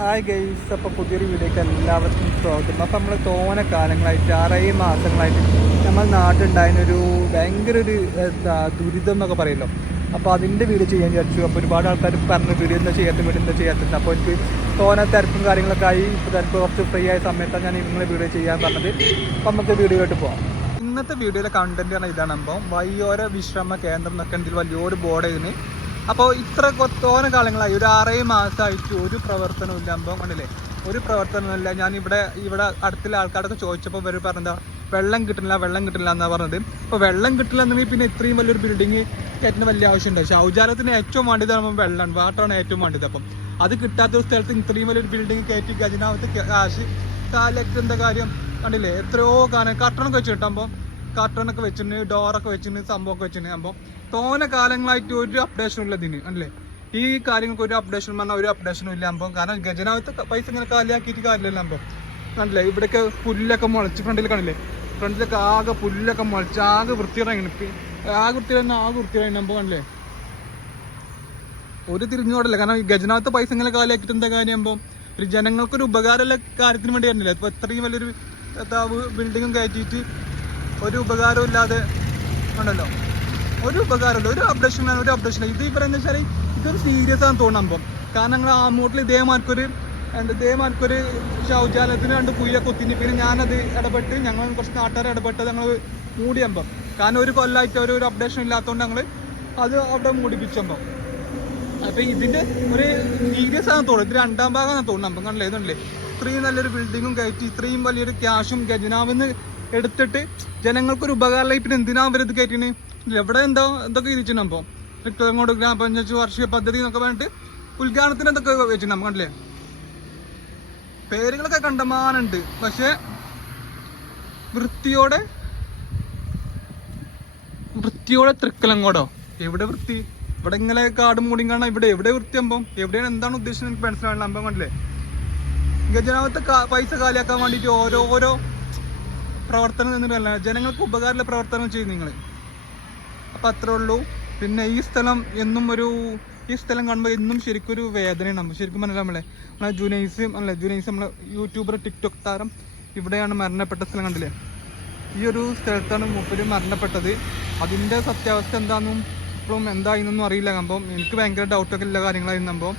Hi guys അപ്പോൾ പുതിയൊരു വീഡിയോക്ക് എല്ലാവർക്കും സ്വാഗതം. അപ്പോൾ നമ്മൾ തോന കാലങ്ങളായിട്ട് ആറേഴ് മാസങ്ങളായിട്ട് നമ്മൾ നാട്ടിലുണ്ടായിരുന്നൊരു ഭയങ്കര ഒരു എന്താ ദുരിതം എന്നൊക്കെ പറയുമല്ലോ അപ്പോൾ അതിന്റെ വീഡിയോ ചെയ്യാൻ വിചാരിച്ചു. അപ്പോൾ ഒരുപാട് ആൾക്കാർ പറഞ്ഞു വീഡിയോ എന്താ ചെയ്യാത്ത വീഡിയോ എന്താ ചെയ്യാത്തത്? അപ്പോൾ എനിക്ക് തോന തിരക്കും കാര്യങ്ങളൊക്കെ ആയി. ഇപ്പോൾ തിരക്ക് കുറച്ച് ഫ്രീ ആയ സമയത്താണ് ഞാൻ നിങ്ങളെ വീഡിയോ ചെയ്യാൻ പറഞ്ഞത്. അപ്പോൾ നമുക്ക് വീഡിയോയിലോട്ട് പോകാം ഇന്നത്തെ വീഡിയോയിലെ കണ്ടന്റ് പറഞ്ഞാൽ ഇതാണ് അപ്പം വയ്യോര വിശ്രമ കേന്ദ്രം എന്നൊക്കെ ഇതിൽ വലിയൊരു ബോർഡ് ഇതിന് അപ്പോൾ ഇത്ര കൊ- തോനെ കാലങ്ങളായി. ഒരു ആറേഴ് മാസമായിട്ട് ഒരു പ്രവർത്തനവും ഇല്ല അമ്പം കണ്ടില്ലേ? ഒരു പ്രവർത്തനമില്ല ഞാൻ ഇവിടെ ഇവിടെ അടുത്തുള്ള ആൾക്കാരൊക്കെ ചോദിച്ചപ്പോൾ ഇവർ പറഞ്ഞതാ വെള്ളം കിട്ടുന്നില്ല വെള്ളം കിട്ടില്ല എന്നാ പറഞ്ഞത്. അപ്പോൾ വെള്ളം കിട്ടില്ല എന്നുണ്ടെങ്കിൽ പിന്നെ ഇത്രയും വലിയൊരു ബിൽഡിങ് കയറ്റുന്ന വലിയ ആവശ്യമുണ്ട് ശൗചാലയത്തിന് ഏറ്റവും വേണ്ടത് നമ്മൾ വെള്ളമാണ് വാട്ടറാണ് ഏറ്റവും വേണ്ടത്. അപ്പം അത് കിട്ടാത്ത ഒരു സ്ഥലത്ത് ഇത്രയും വലിയൊരു ബിൽഡിങ് കയറ്റി അതിനകത്ത് കാശ് കാലത്ത് എന്താ കാര്യം? കണ്ടില്ലേ? എത്രയോ കാരണം കട്ടണൊക്കെ വെച്ച് കിട്ടുമ്പോൾ കർട്ടനൊക്കെ വെച്ചിട്ടുണ്ട് ഡോറൊക്കെ വെച്ചിട്ടുണ്ട് സംഭവമൊക്കെ വെച്ചിട്ടുണ്ട് അപ്പം തോനെ കാലങ്ങളായിട്ട് ഒരു അപ്ഡേഷനും ഇല്ല ഇതിന് അല്ലേ? ഈ കാര്യങ്ങൾക്ക് ഒരു അപ്ഡേഷൻ പറഞ്ഞാൽ ഒരു അപ്ഡേഷനും ഇല്ല അപ്പം കാരണം ഗജനാവത്തെ പൈസ ഇങ്ങനെ കാലിയാക്കിയിട്ട് കാര്യമില്ല അപ്പം. കണ്ടില്ലേ? ഇവിടെയൊക്കെ പുല്ലൊക്കെ മുളച്ച് ഫ്രണ്ടിൽ കണ്ടില്ലേ? ഫ്രണ്ടിലൊക്കെ ആകെ പുല്ലൊക്കെ മുളച്ച് ആകെ വൃത്തിയിറങ്ങി ആകെ വൃത്തിയിറങ്ങി ആകെ വൃത്തിയിറങ്ങി അപ്പോൾ കണ്ടില്ലേ? ഒരു തിരിഞ്ഞോടല്ല കാരണം ഗജനാവത്തെ പൈസ ഇങ്ങനെ കാലിയാക്കിയിട്ട് എന്താ കാര്യം കാര്യമാകുമ്പോൾ ഒരു ജനങ്ങൾക്കൊരു ഉപകാരമുള്ള കാര്യത്തിന് വേണ്ടി തന്നെയല്ലേ ഇപ്പോൾ ഇത്രയും വലിയൊരു ബിൽഡിങ്ങും കയറ്റിയിട്ട് ഒരു ഉപകാരവും ഇല്ലാതെ ഉണ്ടല്ലോ. ഒരു ഉപകാരമില്ല ഒരു അപ്ഡേഷൻ ഒരു അപ്ഡേഷൻ ഇത് പറയുന്നത് വെച്ചാൽ ഇതൊരു സീരിയസ് ആണെന്ന് അമ്പം. കാരണം ഞങ്ങൾ ആ മൂട്ടിൽ ഇതേമാർക്കൊരു ഇതേമാർക്കൊരു ശൗചാലയത്തിന് രണ്ട് കുയ്യ കുത്തിനി പിന്നെ ഞാനത് ഇടപെട്ട് ഞങ്ങൾ കുറച്ച് നാട്ടുകാർ ഇടപെട്ട് ഞങ്ങൾ മൂടിയമ്പം കാരണം ഒരു കൊല്ലമായിട്ട് ഒരു ഒരു അപ്ഡേഷൻ ഇല്ലാത്തതുകൊണ്ട് ഞങ്ങൾ അത് അവിടെ മൂടിപ്പിച്ചമ്പം അപ്പം ഇതിന്റെ ഒരു സീരിയസ് ആണെന്ന് തോന്നുന്നു. ഇത് രണ്ടാം ഭാഗമാണ് തോന്നുന്നു അമ്പം. കണ്ടില്ലേ? ഇതുണ്ടല്ലേ? ഇത്രയും നല്ലൊരു ബിൽഡിങ്ങും കയറ്റി ഇത്രയും വലിയൊരു ക്യാഷും ഖജനാവിന്ന് എടുത്തിട്ട് ജനങ്ങൾക്കൊരു ഉപകാരമായി പിന്നെ എന്തിനാ അവരത് കയറ്റിന് എവിടെ എന്താ എന്തൊക്കെ ഇരിച്ചിട്ടുണ്ടോ തൃക്കോങ്ങോട് ഗ്രാമപഞ്ചായത്ത് വാർഷിക പദ്ധതി എന്നൊക്കെ പറഞ്ഞിട്ട് ഉദ്ഘാടനത്തിന് എന്തൊക്കെ വെച്ചിട്ടുണ്ട് നമുക്ക് കണ്ടില്ലേ? പേരുകളൊക്കെ കണ്ടമാനുണ്ട്. പക്ഷേ വൃത്തിയോടെ വൃത്തിയോടെ തൃക്കലങ്ങോടോ? എവിടെ വൃത്തി? ഇവിടെ ഇങ്ങനെ കാടും മൂടി കാണാം ഇവിടെ എവിടെ വൃത്തിയാകുമ്പോൾ എവിടെയാണ് എന്താണ് ഉദ്ദേശിച്ചത് എനിക്ക് മനസ്സിലാവില്ല അമ്പം കണ്ടില്ലേ? ഗജനാവത്തെ പൈസ കാലിയാക്കാൻ വേണ്ടിയിട്ട് ഓരോരോ പ്രവർത്തനം നിന്നിട്ടല്ല ജനങ്ങൾക്ക് ഉപകാരമുള്ള പ്രവർത്തനം ചെയ്യും നിങ്ങൾ അപ്പം അത്രേ ഉള്ളൂ. പിന്നെ ഈ സ്ഥലം എന്നും ഒരു ഈ സ്ഥലം കാണുമ്പോൾ എന്നും ശരിക്കും ഒരു വേദനയാണ് നമ്മൾ ശരിക്കും പറഞ്ഞാൽ നമ്മളെ നമ്മളെ ജുനൈസ് അല്ല ജുനൈസ് നമ്മളെ യൂട്യൂബർ ടിക്ടോക്ക് താരം ഇവിടെയാണ് മരണപ്പെട്ട സ്ഥലം കണ്ടില്ലേ? ഈ ഒരു സ്ഥലത്താണ് മൂപ്പര് മരണപ്പെട്ടത്. അതിന്റെ സത്യാവസ്ഥ എന്താണെന്നും ഇപ്പോഴും എന്തായിരുന്നൊന്നും അറിയില്ല അപ്പം എനിക്ക് ഭയങ്കര ഡൗട്ടൊക്കെ ഉള്ള കാര്യങ്ങളായിരുന്നു